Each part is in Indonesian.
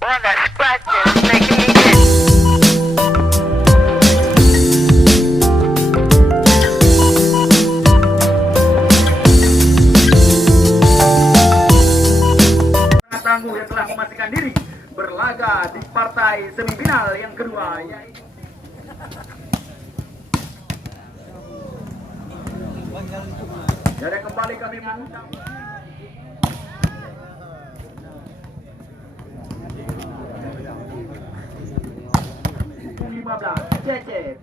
Tangguh yang telah memastikan diri berlaga di partai semifinal yang kedua, yaitu jadi kembali kami mengundang 15 Cecep.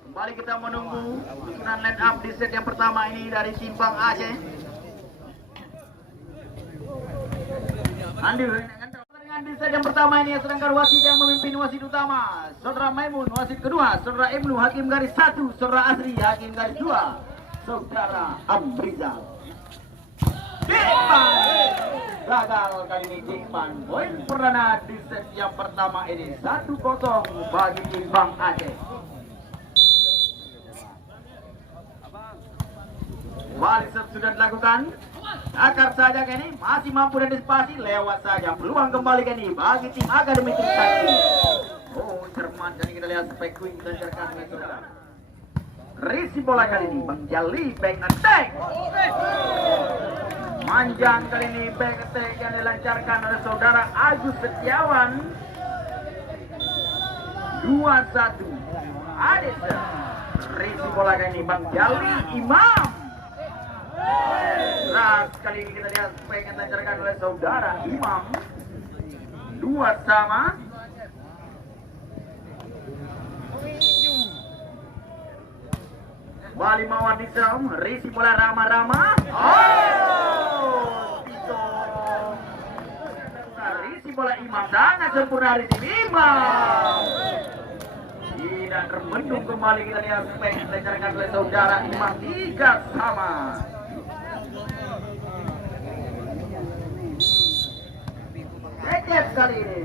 Kembali kita menunggu susunan line up di set yang pertama ini dari tim Bang Aceh. Andi dengan di set yang pertama ini, sedangkan wasit yang memimpin wasit utama Saudara Maimun, wasit kedua Saudara Ibnu, hakim garis 1 Saudara Asri, hakim garis 2 Saudara Amrizal. Dikman gagal kali ini. Dikman poin perdana di set yang pertama ini 1-0 bagi tim Bang Aceh. Walisep sudah dilakukan, akar saja kini masih mampu dan disipasi, lewat saja peluang kembali kini bagi tim Akademi Trisakti. Oh, cermat kali kita lihat spek queen dilancarkan oleh saudara. Risi bola kali ini Bang Jali, back attack. Manjang kali ini back attack yang dilancarkan oleh saudara Agus Setiawan. 2-1 Adesa. Risi bola kali ini Bang Jali Imam. Nah, kali ini kita lihat spek yang dilancarkan oleh saudara Imam. 2-2. Bali Mawar Nisam, Risi bola Rama-Rama. Oh, Tito. Risi bola Imam, sangat sempurna Risi Imam. Tidak terbendung kembali, kita lihat spek yang dilancarkan oleh saudara Imam. 3-3. Cecep kali ini.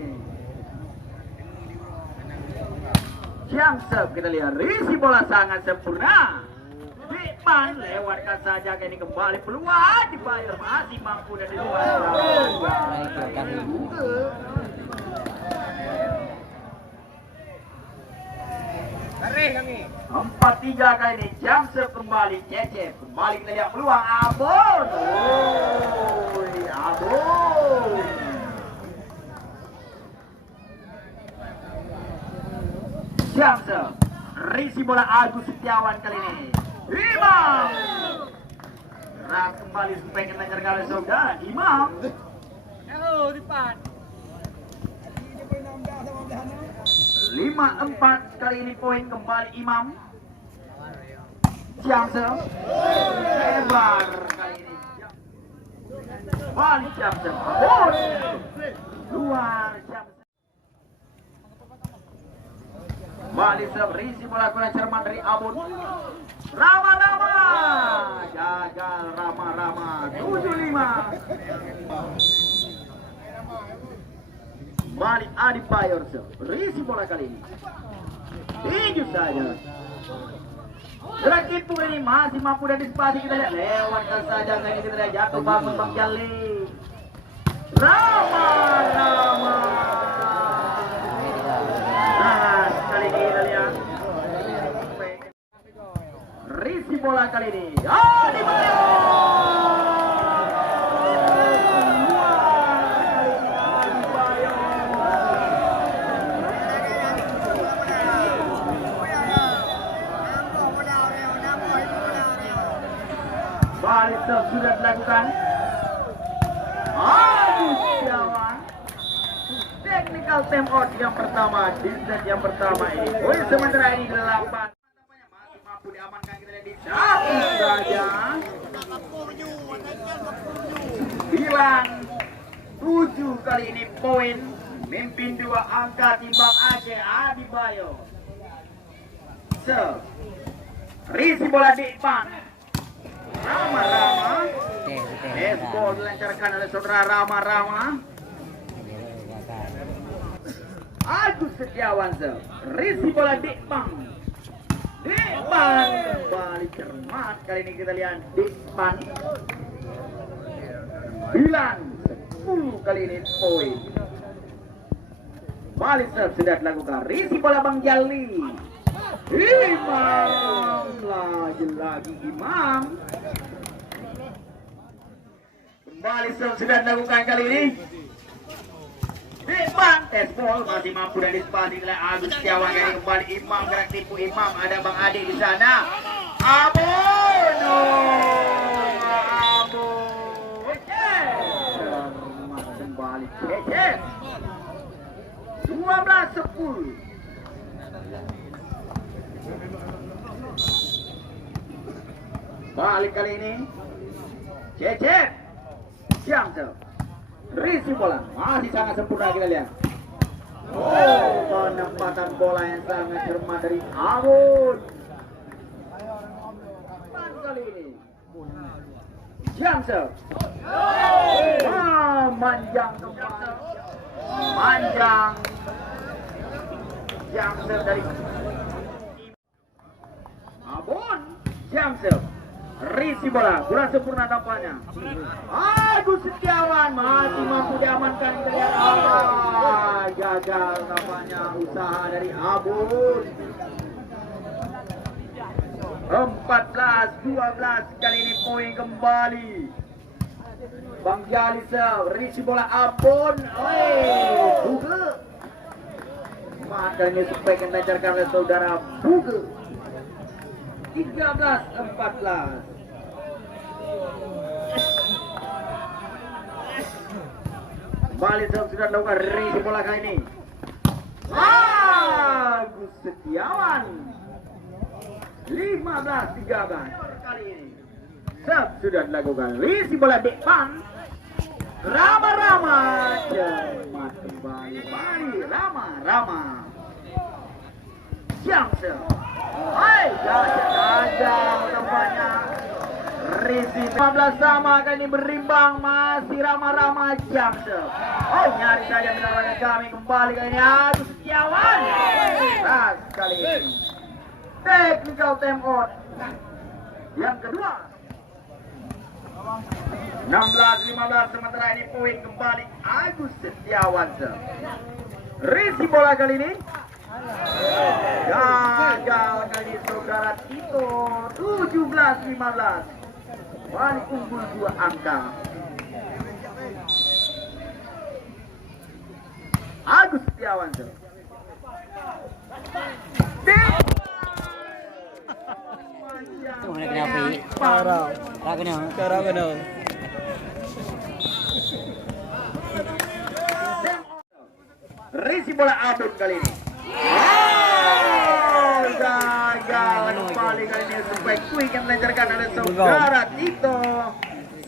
Jangsep kita lihat, Risi bola sangat sempurna. Dikman lewatkan saja, kini kembali peluang dibayar, masih mampu dan di luar. 4-3 kali ini. Jangsep kembali, Cecep kembali, kita lihat peluang. Abon. Abon. Jangsep, Risi bola Agus Setiawan kali ini. Imam. Nah, kembali supaya kita lancarkan oleh saudara Imam. Halo, depan. 5-4 kali ini poin kembali Imam. Jangsep. Lebar kali ini. Balik Jangsep. Luar Jangsep. Balik Risi bola kurang cermat dari Abun. Rama-Rama. Gagal Rama-Rama. 7-5. Balik Adi Payor. Risi bola kali ini. Hijau saja. Gerak tipu ini masih mampu dan disipasi, kita lihat lewatkan saja, kali kita lihat jatuh bangun Bang Jali. Rama-Rama. Nah, sekali ini kita lihat Risi bola kali ini. Oh, di mana? Balik sudah dilakukan. Agus Setiawan. Technical time out yang pertama di set yang pertama ini. Poin sementara ini 8. Masih mampu diamankan, kita lihat di satu saja. 9-7 kali ini poin. Mimpin 2 angka timbang Aceh Adi Bayo. Risi bola Dikman. Rama-Rama. Baseball dilancarkan oleh saudara Rama-Rama. Agus Setiawan. Risi bola Dikman. Dekpan kembali cermat kali ini kita lihat Dekpan 9-10 kali ini poin. Balik serve sudah dilakukan. Risi bola Bang Jali. Imam lagi Imam. Kembali serve sudah dilakukan kali ini. Imam tes ball masih mampu dan dispasi oleh Agus Setiawan kali kembali Imam gerak tipu Imam, ada Bang Ade di sana. Abono. Kembali Cecep 12-10. Balik kali ini Cecep Jamsel risi bola masih sangat sempurna kita lihat. Penempatan bola yang sangat cermat dari Abun. Kali ini Jamsel manjang kembali. Manjang Jamsel dari Abun. Jamsel risi bola kurang sempurna tampaknya. Agus Setiawan masih mampu diamankan. Gagal tampaknya usaha dari Abun. 14-12 kali ini poin kembali. Bang Jali risi bola Abun. Buge. Matanya supaya dilancarkan oleh saudara Buge. 13-14. Balik sudah dilakukan risi bola kali ini. Agus Setiawan 15-13 kali ini. Sudah dilakukan risi bola Dekpan. Rama cermat kembali Rama Jamsel. Gagal tampaknya. Risi 15 sama kan ini berimbang masih Rama Jamsel. Nyari saja menawarkan kami kembali kali ini Agus Setiawan. Kali ini technical time out yang kedua. 16-15 sementara ini poin kembali Agus Setiawan. Risi bola kali ini gagal kali ini saudara Tito. 17-15 balik unggul 2 angka. Agus Setiawan risi bola Abun kali ini. Gagal kembali kali ini supaya quick yang melancarkan oleh saudara Tito.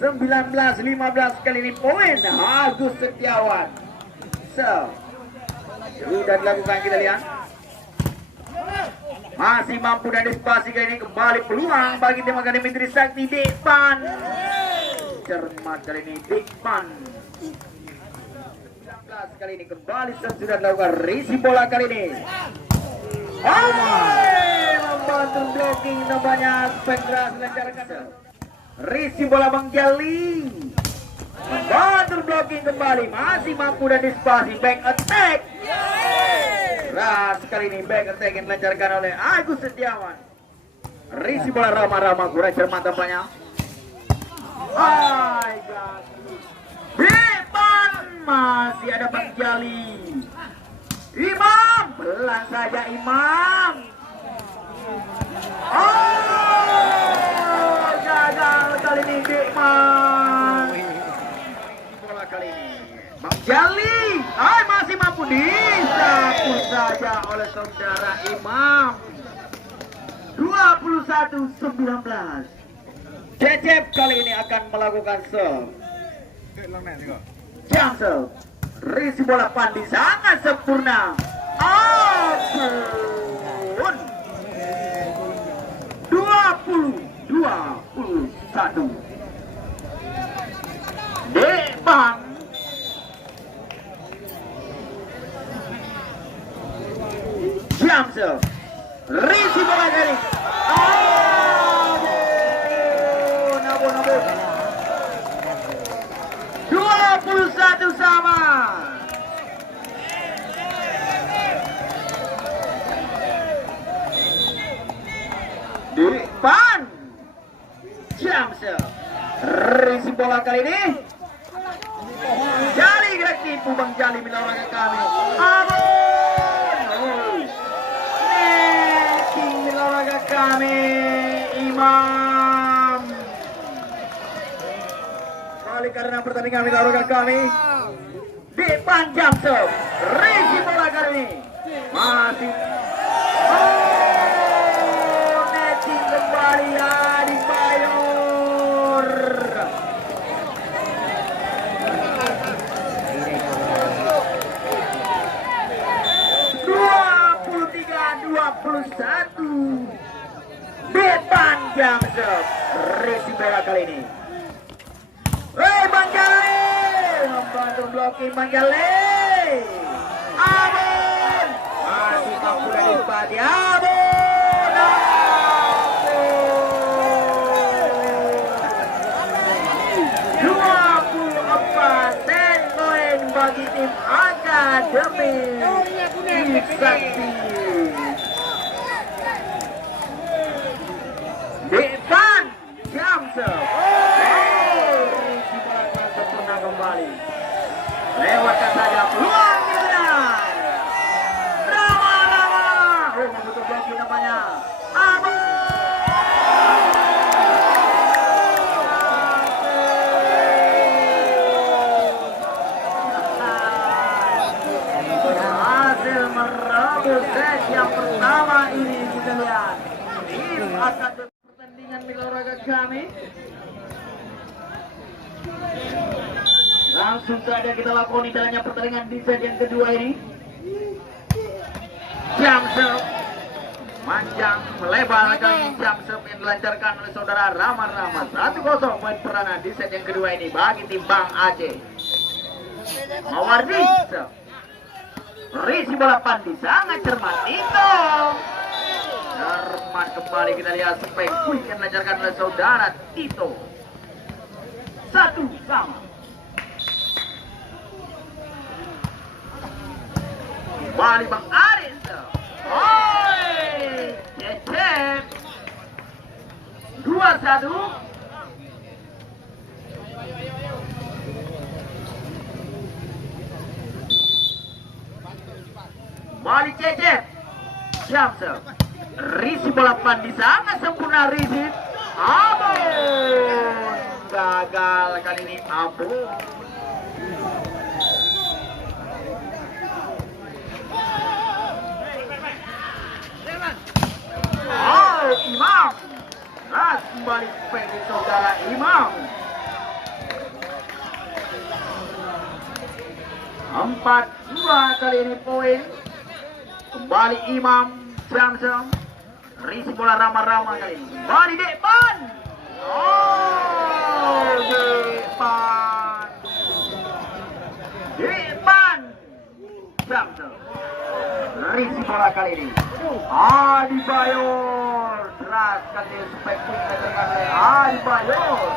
19-15 kali ini poin Agus Setiawan. Sudah dilakukan kita lihat. Masih mampu dan dispasi kali ini kembali peluang bagi tim Akademi Trisakti Dekpan. Cermat kali ini Dekpan. 19 kali ini kembali sudah dilakukan risi bola kali ini. Membantu blocking namanya Spendra selancarkan. Risi bola Bang Jali. Membantu blocking kembali masih mampu dan dispasi back attack. Kali ini back attack yang dilancarkan oleh Agus Setiawan. Risi bola Rama kurang cermat tampaknya. Depan masih ada Bang Jali. Imam pelan saja Imam. Gagal kali ini Dekman. Bola kali ini Bang Jali masih mampu disapu saja oleh saudara Imam. 21-19. Cecep kali ini akan melakukan serve. Jamsel risi bola Pandi sangat sempurna. Abun 20-21. Dekpan Jamsel risi bola kali. Aduh, nabur. 21 sama. Depan Jamsel. Risi bola kali ini. Jali gerak tipu Bang Jali melawan kami. Abon. Netting melawan kami. Imam. Kali karena pertandingan melawan kami. Depan Jamsel. Risi bola kali ini. Masih. Netting kembali Adi Bayor. 21 depan Jamsel. Resi bola kali ini. Bang Jale membantu blocking Bang Jale. Abon masih mampu dari Bupati Abon. 24 poin bagi tim Akademi Sakti. Depan Jamsel. Sempurna kembali. Lewatkan saja peluang kemudian. Rama. Oh, membutuhkan blocking namanya. Hasil merebut set yang pertama ini kita lihat. Tim akan pertandingan olahraga kami. Langsung saja kita lakoni jalannya pertandingan di set yang kedua ini. Jamsel panjang melebar kali ini. Jamsel yang dilancarkan oleh saudara Rama. 1-0 poin peranan di set yang kedua ini bagi tim Bang Aceh. Mawardi Risi bola Pandi sangat cermat itu. Cermat kembali kita lihat spek quick yang dilancarkan oleh saudara Tito. 1-0. Kembali Bang Aris. Oi, Cecep. 2-1. Kembali Cecep. Jamsel. Risi bola Pandi sangat sempurna Risi. Abon. Gagal kali ini Abon. Oh, Imam. Ras kembali bagi saudara Imam. 4-2 kali ini poin. Kembali Imam Jamsel. Risi bola Rama kali ini. Kembali depan. Oh, depan Jamsel. Risi bola kali ini. Adi Bayor. Keras kali ini spek quick dilakukan oleh Adi Bayor.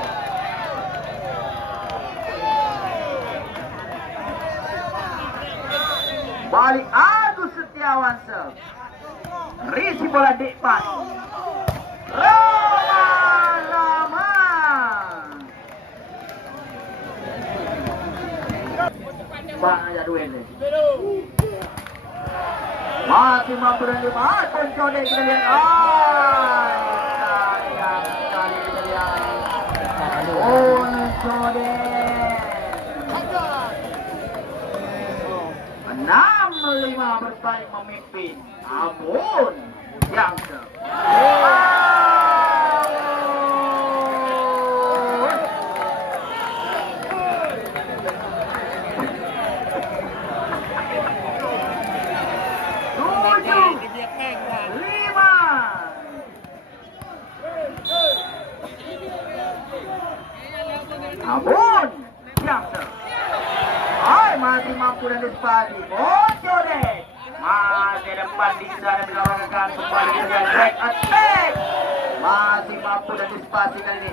Balik Agus Setiawan Sel. Risi bola depan. Rama. Bang aja duel. Masih mampu dan lima. Koncode kita lihat. Sayang sekali kita lihat. Koncode. 6-5 bersaing memimpin. Abon Jamsel. Abon Jamsel. Masih mampu dan dispati. Koncode. Masih depan di sana dilakukan kembali dengan back attack. Masih mampu dan dispasi kali ini.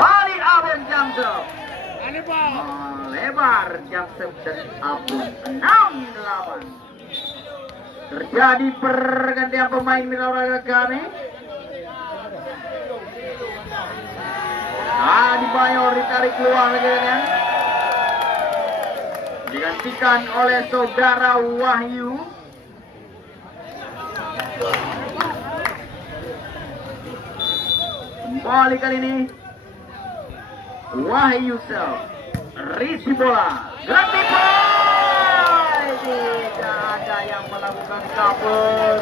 Wali Abon Jamsep lebar Jamsep dan Abon 6-8. Terjadi pergantian pemain mitra olahraga kami. Adi Bayor ditarik keluar lagi kan, digantikan oleh saudara Wahyu. Kembali kali ini Wahyu Sel risi bola, gratis bola. Tidak ada yang melakukan cover.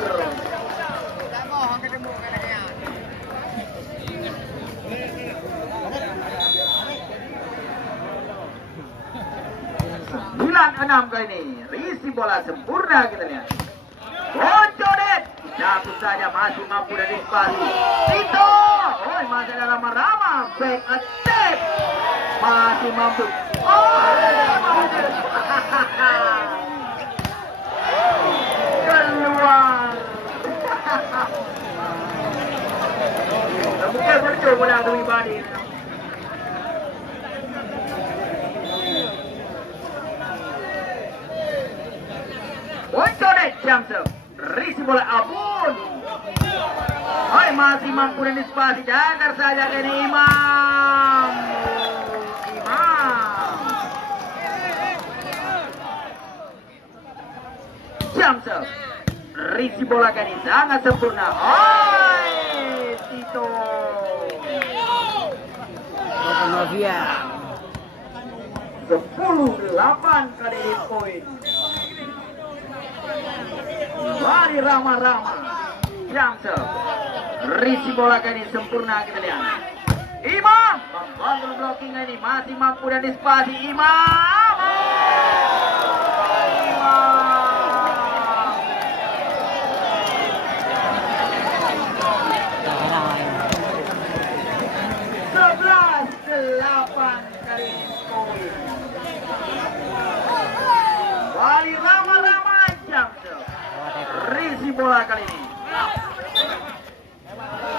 Enam kali ini risi bola sempurna kita lihat. Bocodet jatuh saja, masih mampu dari sekali. Tito, oh masih ada lama-lama back attack, masih mampu. Keluar. Mungkin bercoba dah demi badi. Bocodet Jamsep risi bola Abun. Oi masih mampu dan dispasi, jagar saja ini Imam. Jamsep risi bola kali sangat sempurna. Oi Tito. Novia 10-8 kali ini poin. Wali Rama-Rama Jamsep risi bola kali sempurna kita lihat. Imam membantu blocking ini, masih mampu dan dispasi Imam. Imam 11-8 kali ini poin. Wali Rama-Rama Jamsep risi bola kali ini.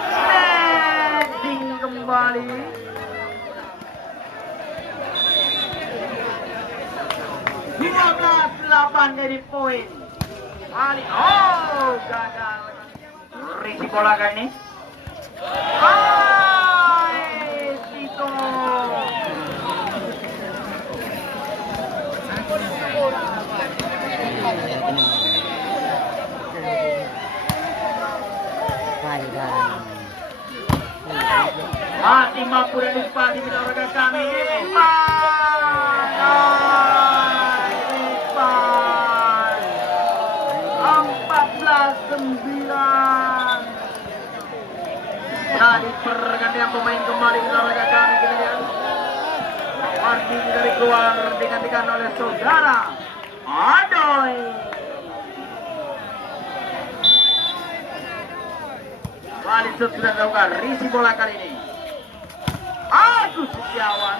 Heading kembali. Lima 8 dari poin. Wali, oh gagal. Risi bola kali ini. Tito. Masih mampu dan dispasi mitra olahraga kami. Ipan 14-9. Jadi pergantian pemain kembali mitra olahraga kami. Kita lihat Wardi dari keluar digantikan oleh saudara Adoy. Wali sudah dilakukan risi bola kali ini. Agus Setiawan.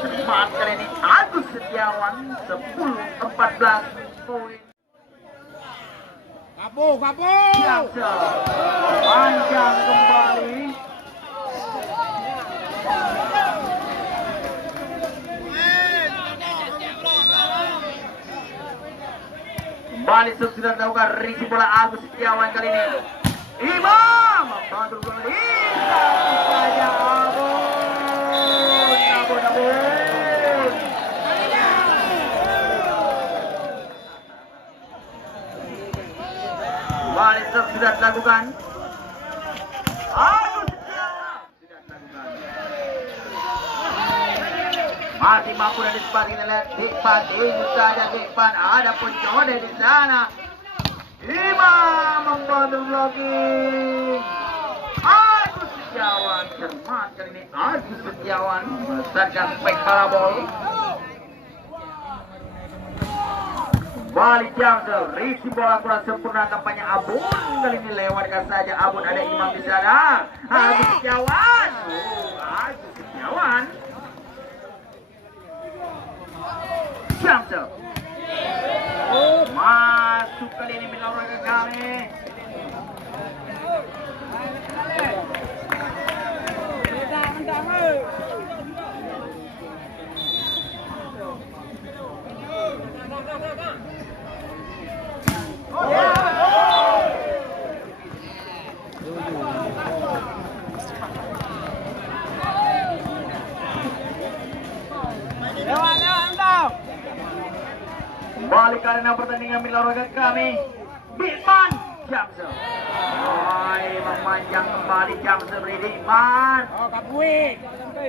Semangat kali ini Agus Setiawan 10-14 poin. Kapu. Jamsep panjang kembali. Kembali sudah dilakukan risi bola Agus Setiawan kali ini. Imam membantu kembali. Saja Abon. Kembali sudah dilakukan. Agus Setiawan sudah dilakukan. Masih mampu dan dispasi kita lihat Dikpan ini saja Dikpan, ada Bocodet di sana. Imam membantu blocking. Agus Setiawan cermat kali ini. Agus Setiawan melesatkan spek bola bol. Kembali Jamsel, risi bola kurang sempurna tampaknya Abun. Kali ini lewatkan saja Abun, ada Imam di sana. Agus Setiawan. Agus Setiawan. Jamsel. Masuk kali ini Milaura ke kami. Kembali karena pertandingan Milaura kami. Bitman Jamsel. Memanjang kembali Jamsel Bitman. Oh, kapui.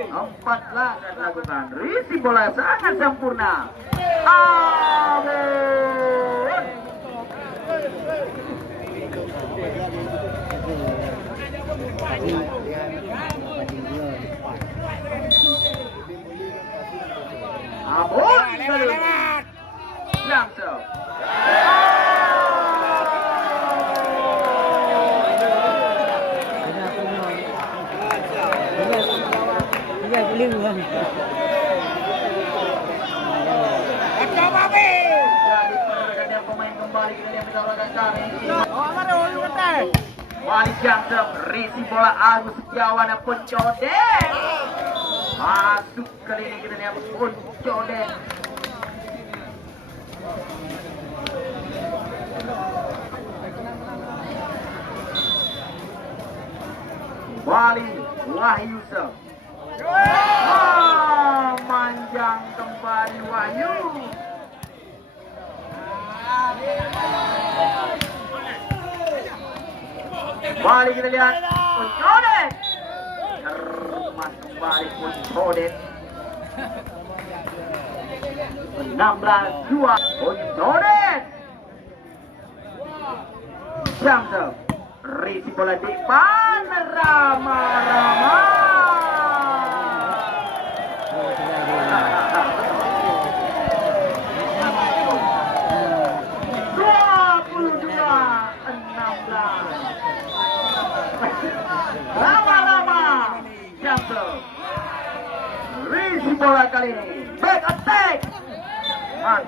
4 lakukan. Risi bola sangat sempurna. Abun. Abun. Jamsel. Lingkungan. Jadi pergandingan pemain kembali kita yang mendapatkan kami. Wali Jamsel, risi bola Agus Setiawan Pencodet. Masuk kali ini kita lihat Pencodet. Wali Wahyu Sel. Manjang kembali Wahyu. Kembali kita lihat Pencodet. Cermat kembali Pencodet. 16-2 Pencodet. Jamsel. Risi bola di mana Rama. Lama Jamsel. Risi bola kali ini back attack.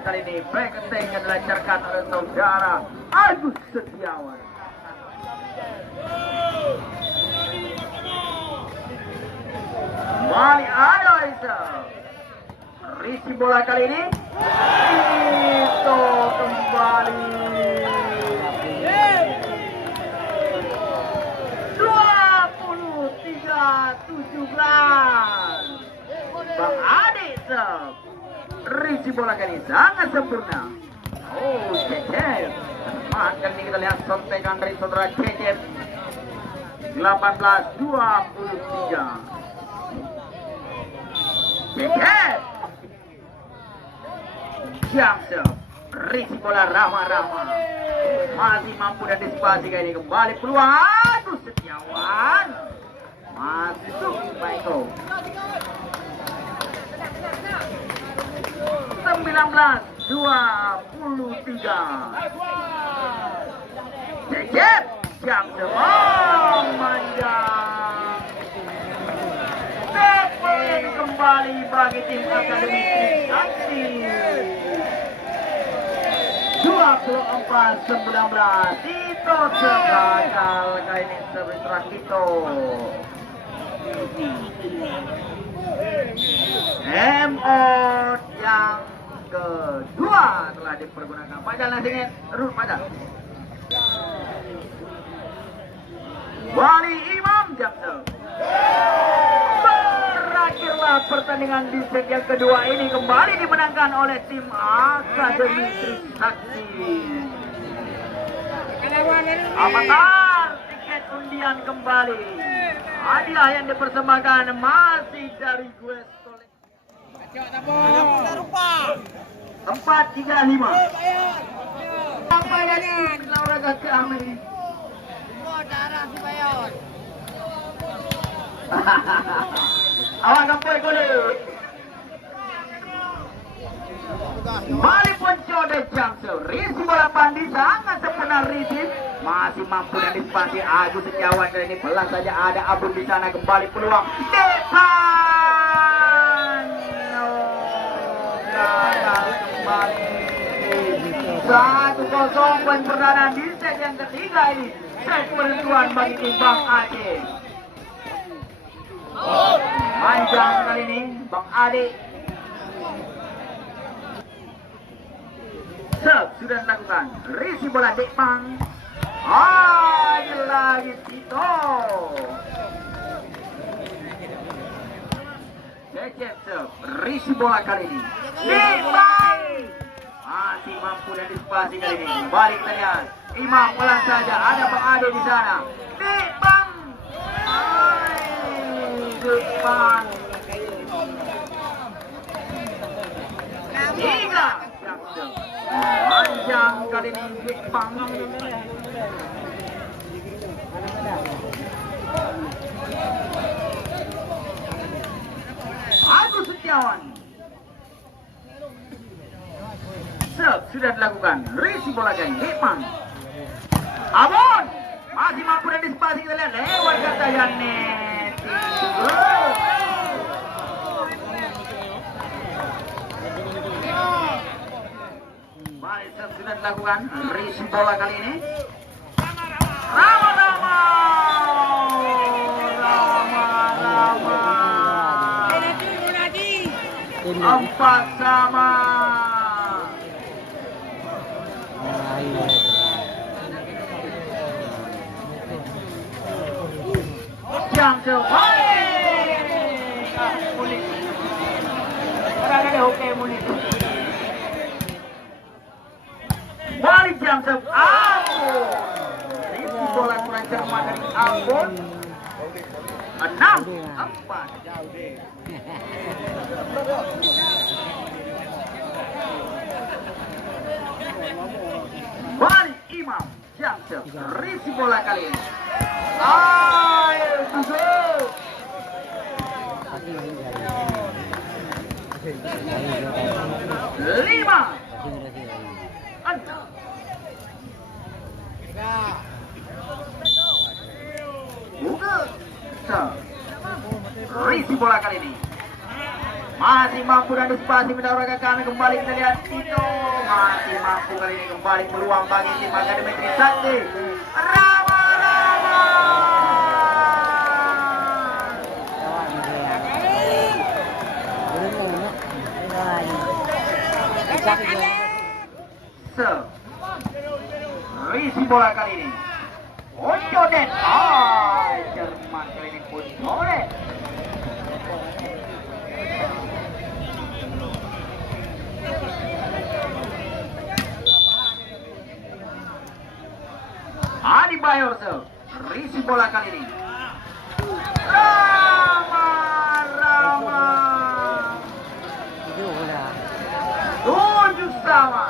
Kali ini back attack yang dilancarkan oleh saudara Agus Setiawan. Kembali ada Isa. Risi bola kali ini itu kembali 23-17. Bang Adi Sep. Risi bola kali ini sangat sempurna. Oh, Cecep. Akan kita lihat sontekan dari saudara Cecep. 18-23. Cecep. Jamsel. Risi bola Rama. Masih mampu dan disipasi kali ini kembali peluang Agus Setiawan. Masuk Michael. 19-23. Cecep. Jamsel. Manjang. Poin kembali bagi tim Akademi Trisakti. 24-19. Tito gagal kali ini servis Tito. MO yang kedua telah dipergunakan. Padahal nasinya terus padahal. Wali Imam Jamsel. Berakhirlah pertandingan di set yang kedua ini kembali dimenangkan oleh tim Akademi Trisakti. Avatar tiket undian kembali. Hadiah yang dipersembahkan masih dari gue Kolek. 4-3-5. Sampai lagi Laura kami. Awak sampai kulit. Balik Pencodet Jamsil, Risi bola Pandi sangat sempurna Risi, masih mampu dan dispasi Agus Setiawan kali ini pelan saja ada Abun di sana kembali peluang depan, gagal kembali. 1-0 poin perdana di set yang ketiga ini, set penentuan bagi tim Bang Ade. Panjang kali ini Bang Ade. Serve sudah dilakukan. Risi bola Dekpang. Lagi Tito. Cecep serve. Risi bola kali ini. Dekpang. Masih mampu dan dispasi kali ini. Kembali kita lihat. Imam pelan saja. Ada Bang Ade di sana. Dekpang. Dekpang. 3. Panjang kali ini Jepang. Agus Setiawan. Serve sudah dilakukan. Risi bola gay Jepang. Abon masih mampu dan dispasi kita lihat lewat kata Yanet. Sudah dilakukan. Risi bola kali ini. Rama. 4-4. Jamsil. Balik Jamsil. Ini bola kurang cermat dari Ambon. 6-4. Balik Imam Jamsil. Risi bola kali ini. Lima. Risi bola kali ini masih mampu dan dispasi mendapatkan kami kembali kita lihat Tito masih mampu kali ini kembali peluang bagi tim Akademi Trisakti. Rama. Risi bola kali ini. Pencodet. Cermat kali ini Pencodet. Adi Bayor serve. Risi bola kali ini. Rama. 7 sama.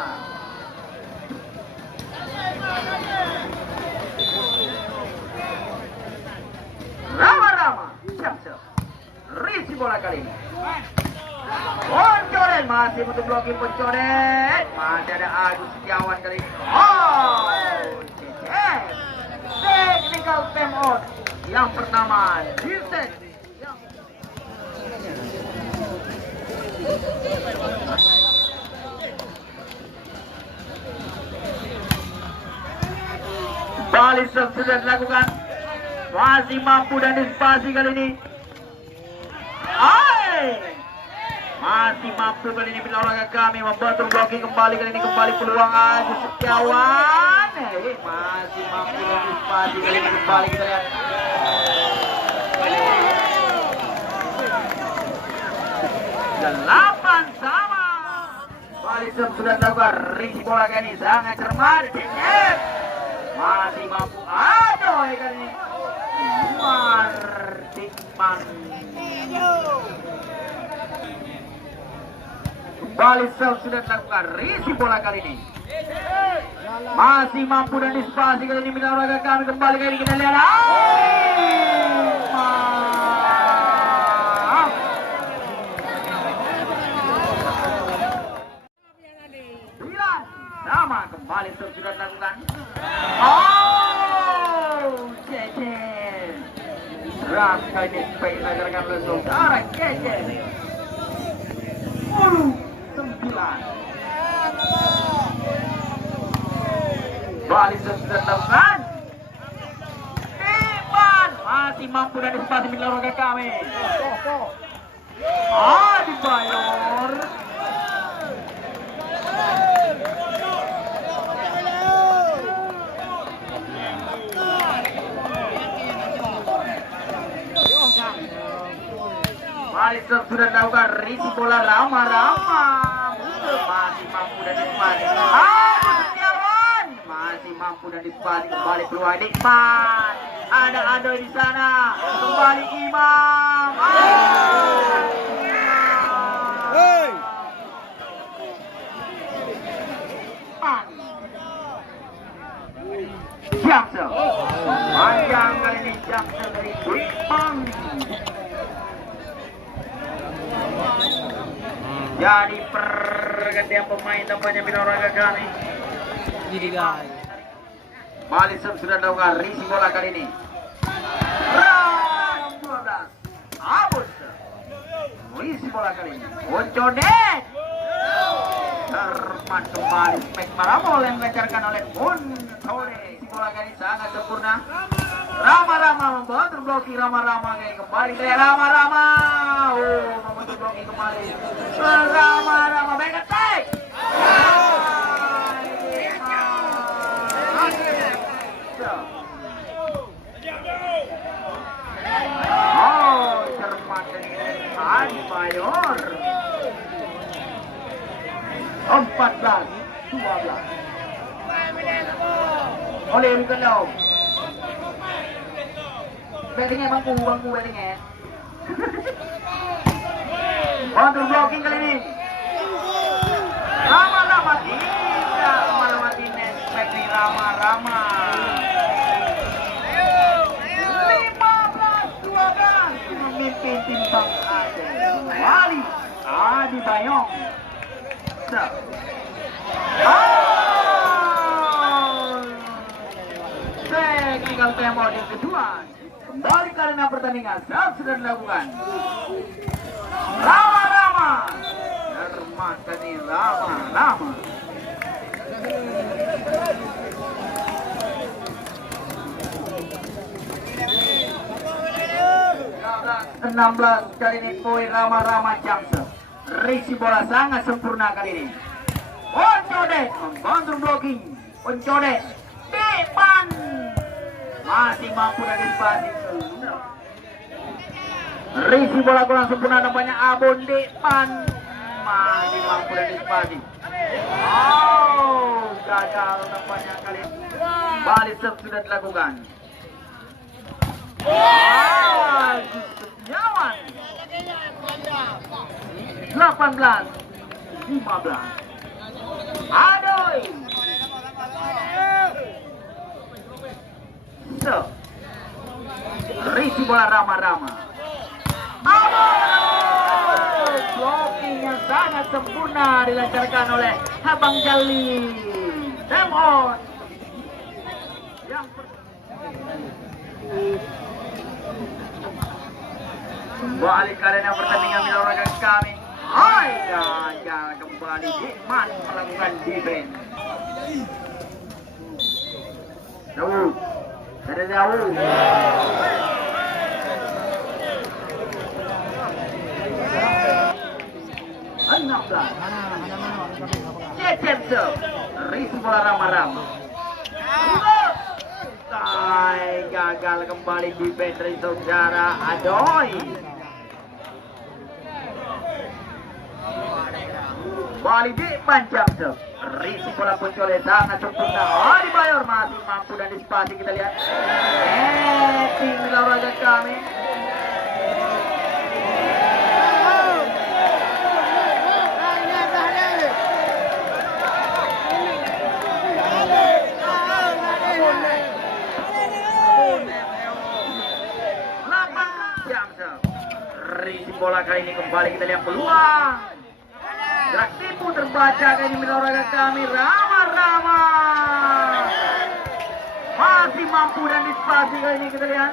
Rama. Jamsil. Risi bola kali ini. Pencodet masih untuk blocking Pencodet. Masih ada Agus Setiawan kali ini. Technical time out yang pertama di set. Balik sudah dilakukan. Masih mampu dan dispasi kali ini. Masih mampu kali ini bila olahraga kami membantu blocking kembali kali ini kembali peluang Agus Setiawan. Masih mampu dan dispasi kali ini kembali kita lihat. 8 sama. Balik sudah dilakukan. Risi bola kali ini sangat cermat. Masih mampu. Aduh kali ini. Martikman. Balik sudah dilakukan. Risi bola kali ini. Masih mampu dan dispasi kali ini bila olahraga kami kembali kali ini kita lihat. sudah dilakukan. Oh, Cece. Keras kali ini supaya dilakukan oleh saudara Cece. 10-9. Balik sudah dilakukan. Iman masih mampu dan dispasi menolak kami. Dibayar. Balik sudah dilakukan. Risi bola Rama-Rama. Masih mampu dan dispasi. Setiawan masih mampu dan dispasi. Kembali keluar Dikman. Ada Ado di sana. Kembali Imam. Jamsel. Panjang kali ini Jamsel dari Dikman. Jadi pergantian pemain tampaknya Binoraga kami. Jadi guys. Balik sudah dilakukan. Risi bola kali ini. Ram 12. Abus. Risi bola kali ini. Oncodet. Termat kembali. Spek Marabol yang dilancarkan oleh Montore. Risi bola kali ini sangat sempurna. Rama-Rama membantu blocking Rama-Rama kembali dari Rama-Rama. Membantu blocking kembali. Rama-Rama back attack. Cermat dari Mayor. 14-12. Oleh bukan dong. Battingnya bangku battingnya. Bantu blocking kali ini. Rama-Rama tidak melewati net back dari Rama-Rama. 15-12 memimpin tim Bang Aceh. Wali Adi Bayong. Technical timeout yang kedua. Kembali ke arena pertandingan. Serve sudah dilakukan. Rama-Rama. Cermat ini Rama-Rama. 16 kali ini poin Rama-Rama Jamsel. Risi bola sangat sempurna kali ini. Oncodet membantu blocking. Oncodet depan masih mampu dan dispasi. Risi bola kurang sempurna nampaknya Abon depan masih mampu dan dispasi. Gagal nampaknya kali ini. Balik serve sudah dilakukan. Setiawan 18-15. Adoy. Risi bola Rama-Rama. Blocking yang sangat sempurna dilancarkan oleh Abang Jali. Demon. Yang kembali ke arena pertandingan olahraga kami. Gagal kembali Dikman melakukan defense. Jauh, dari jauh. Cecep, Risi bola Rama-Rama. Gagal kembali defense dari saudara Adoy. Balik di panjang sep. Risi bola Poncole sangat sempurna. Dibayar masih mampu dan dispasi kita lihat. Tim olahraga kami. Risi bola kali ini kembali kita lihat peluang. Gerak tipu terbaca kali ini olahraga kami Rama-Rama. Masih mampu dan dispasi kali ini kita lihat.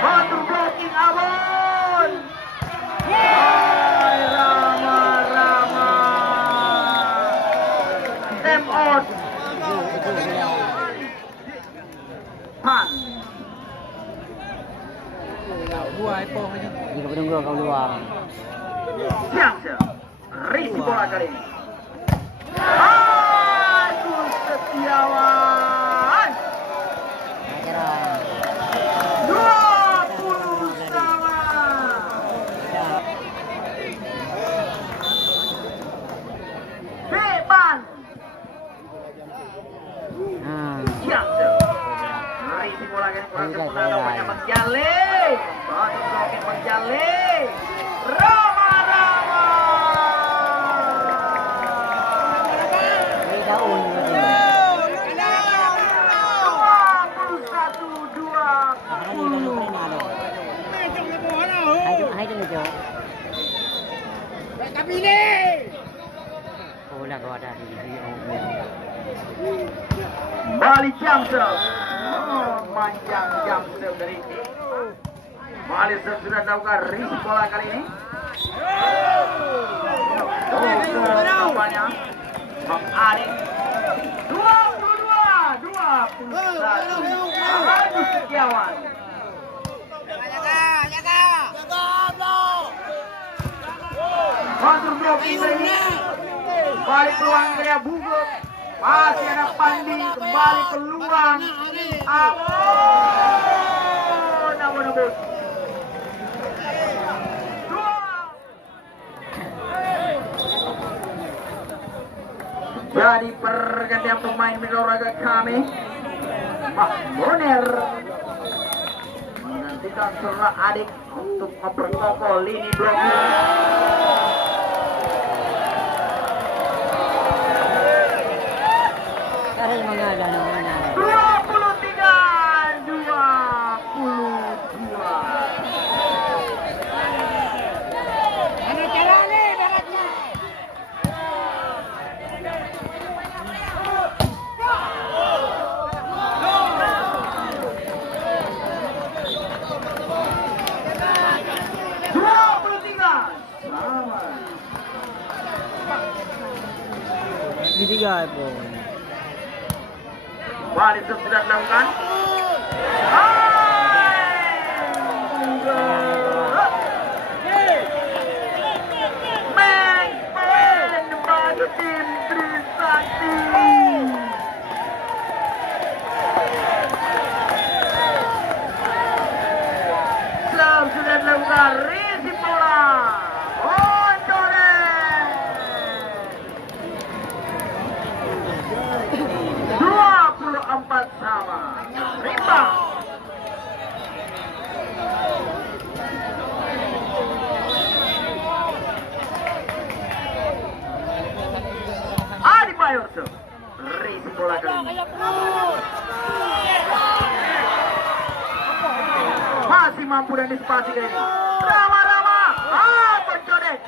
Counter blocking Abon. Hai Rama. Step out. Pan. Buah epong aja. Jika penunggu kau luar. Siang. Risi bola kali ini. Agus Setiawan. 20 sama. Beban. Siang. Risi bola kali kurang sempurna namanya Mas Jale. Batu roket Mas Jale. Rama. ให้จังเลยเจ้าโอ้ละก็ได้ดีเอาเลย Bali Jamsel. Panjang Jamsel dari Bali sudah dilakukan risi bola kali ini. Nampaknya Bang Adik 22 Agus Setiawan. Counter blocking ini. Balik peluang gaya Bugot. Masih ada Pandi kembali peluang. Namun. Jadi pergantian pemain minoritas kami. Boner menantikan seorang Adik untuk memperkokoh lini blocking. Harus mengalah namanya. 23 epong. Balik sudah dilakukan. Tim Trisakti. Sudah dilakukan risi bola. Ondore. 24 sama. Rimba. Adi Payorso. Risi bola kali ini. Masih mampu dan dispasi kali ini. Rama. Pencodek.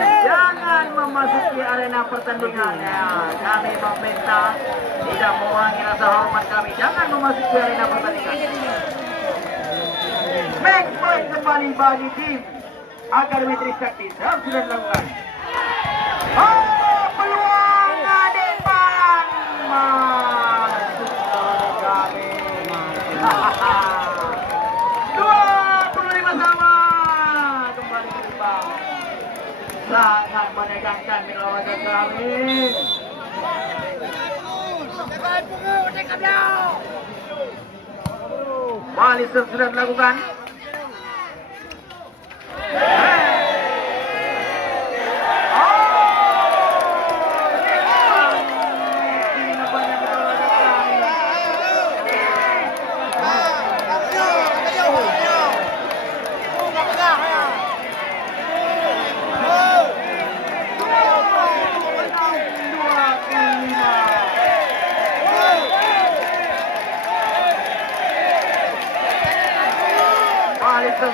Jangan memasuki arena pertandingan. Ya, kami meminta tidak mengurangi rasa hormat kami. Jangan memasuki arena pertandingan. Match point kembali bagi tim Akademi Trisakti. Sudah dilakukan. Peluang Adik Bang masuk oleh kami. 25 sama. Kembali ke Bang. Sangat menegangkan minoritas kami. Bali sudah dilakukan.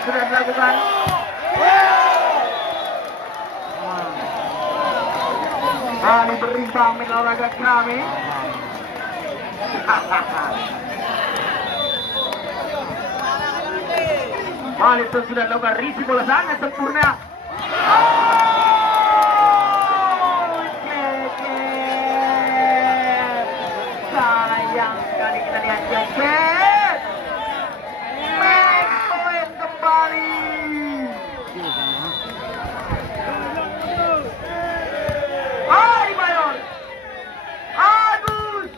Sudah dilakukan. berimbang main olahraga kami. Balik itu sudah lakukan risi bola sangat sempurna. Sayang sekali kita lihat Ceket. Main poin kembali. Dibayar. Agus.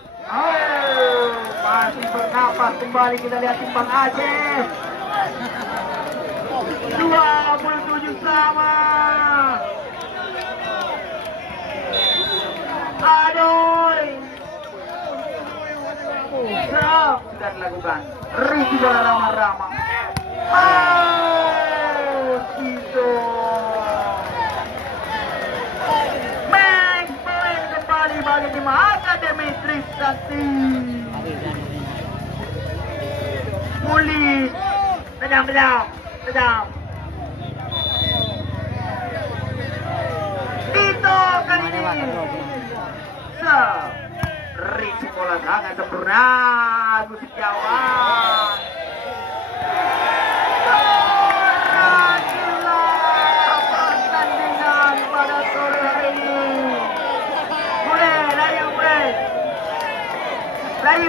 Masih bernapas kembali kita lihat Simpang Aceh. 27 sama. Aduh. Sudah dilakukan. Riki bola ramah-ramah. Gitu. Main poin kembali bagi tim Akademi Trisakti. Muli. Tajam. Tito kali ini. Riki bola sangat sempurna. Agus Setiawan. Pertandingan pada sore hari ini. Lari.